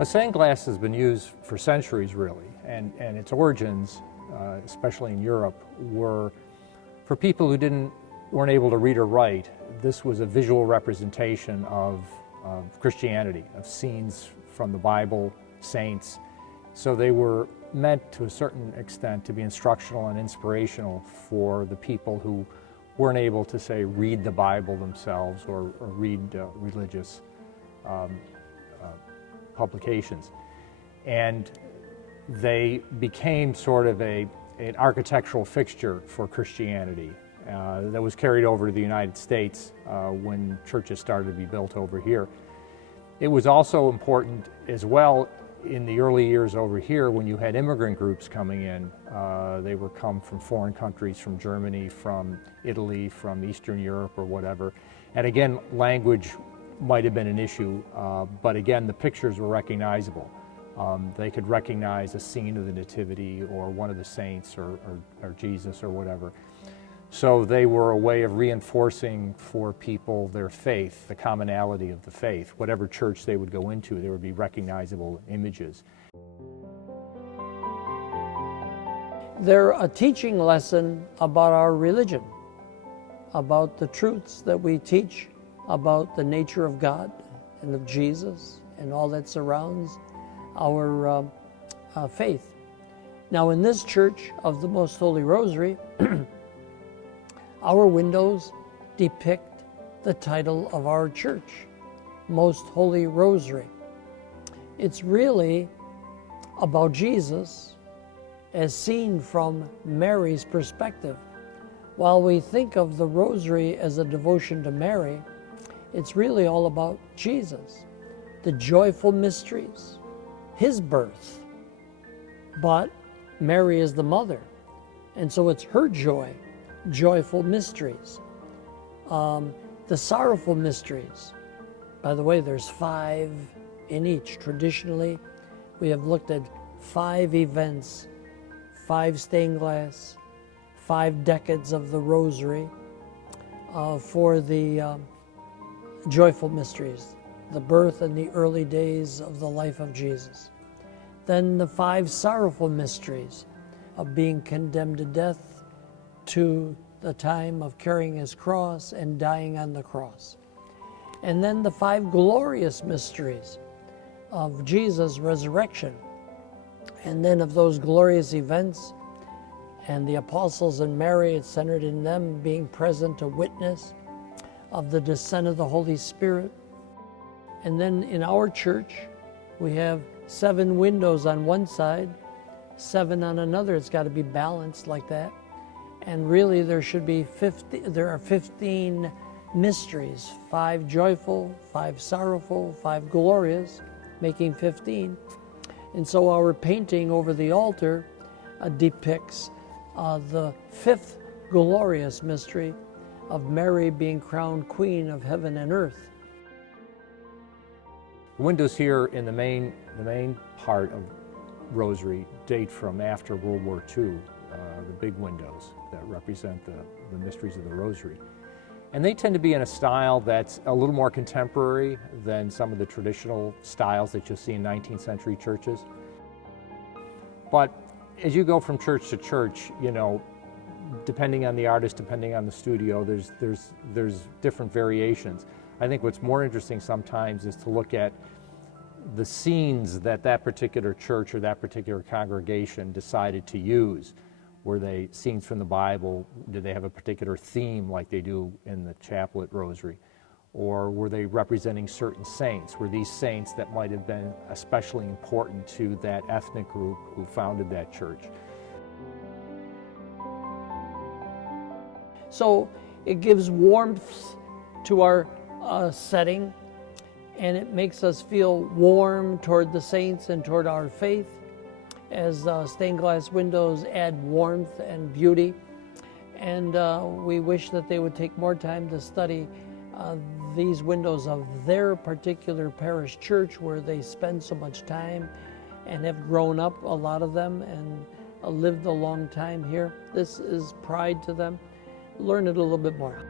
A stained glass has been used for centuries, really, and its origins, especially in Europe, were for people who weren't able to read or write. This was a visual representation of Christianity, of scenes from the Bible, saints. So they were meant to a certain extent to be instructional and inspirational for the people who weren't able to, say, read the Bible themselves or read religious publications. And they became sort of an architectural fixture for Christianity that was carried over to the United States when churches started to be built over here. It was also important as well in the early years over here when you had immigrant groups coming in. They were come from foreign countries, from Germany, from Italy, from Eastern Europe or whatever. And again, language might have been an issue, but again, the pictures were recognizable. They could recognize a scene of the Nativity or one of the saints or Jesus or whatever. So they were a way of reinforcing for people their faith, the commonality of the faith. Whatever church they would go into, there would be recognizable images. They're a teaching lesson about our religion, about the truths that we teach about the nature of God and of Jesus and all that surrounds our faith. Now, in this Church of the Most Holy Rosary, our windows depict the title of our church, Most Holy Rosary. It's really about Jesus as seen from Mary's perspective. While we think of the Rosary as a devotion to Mary, it's really all about Jesus, the joyful mysteries, his birth. But Mary is the mother, and so it's her joyful mysteries. The sorrowful mysteries, by the way, there's 5 in each. Traditionally, we have looked at 5 events, 5 stained glass, 5 decades of the Rosary for the joyful mysteries, the birth and the early days of the life of Jesus. Then the 5 sorrowful mysteries of being condemned to death to the time of carrying his cross and dying on the cross. And then the 5 glorious mysteries of Jesus' resurrection. And then of those glorious events and the apostles and Mary, it's centered in them being present to witness of the descent of the Holy Spirit. And then in our church, we have 7 windows on one side, 7 on another. It's got to be balanced like that. And really there are 15 mysteries, 5 joyful, 5 sorrowful, 5 glorious, making 15. And so our painting over the altar depicts the 5th glorious mystery of Mary being crowned Queen of heaven and earth. The windows here in the main part of Rosary date from after World War II, the big windows that represent the mysteries of the Rosary. And they tend to be in a style that's a little more contemporary than some of the traditional styles that you'll see in 19th century churches. But as you go from church to church, you know, depending on the artist, depending on the studio, there's different variations. I think what's more interesting sometimes is to look at the scenes that that particular church or that particular congregation decided to use. Were they scenes from the Bible? Did they have a particular theme like they do in the chaplet Rosary? Or were they representing certain saints? Were these saints that might have been especially important to that ethnic group who founded that church? So it gives warmth to our setting, and it makes us feel warm toward the saints and toward our faith, as stained glass windows add warmth and beauty. And we wish that they would take more time to study these windows of their particular parish church where they spend so much time and have grown up, a lot of them, and lived a long time here. This is pride to them. Learn it a little bit more.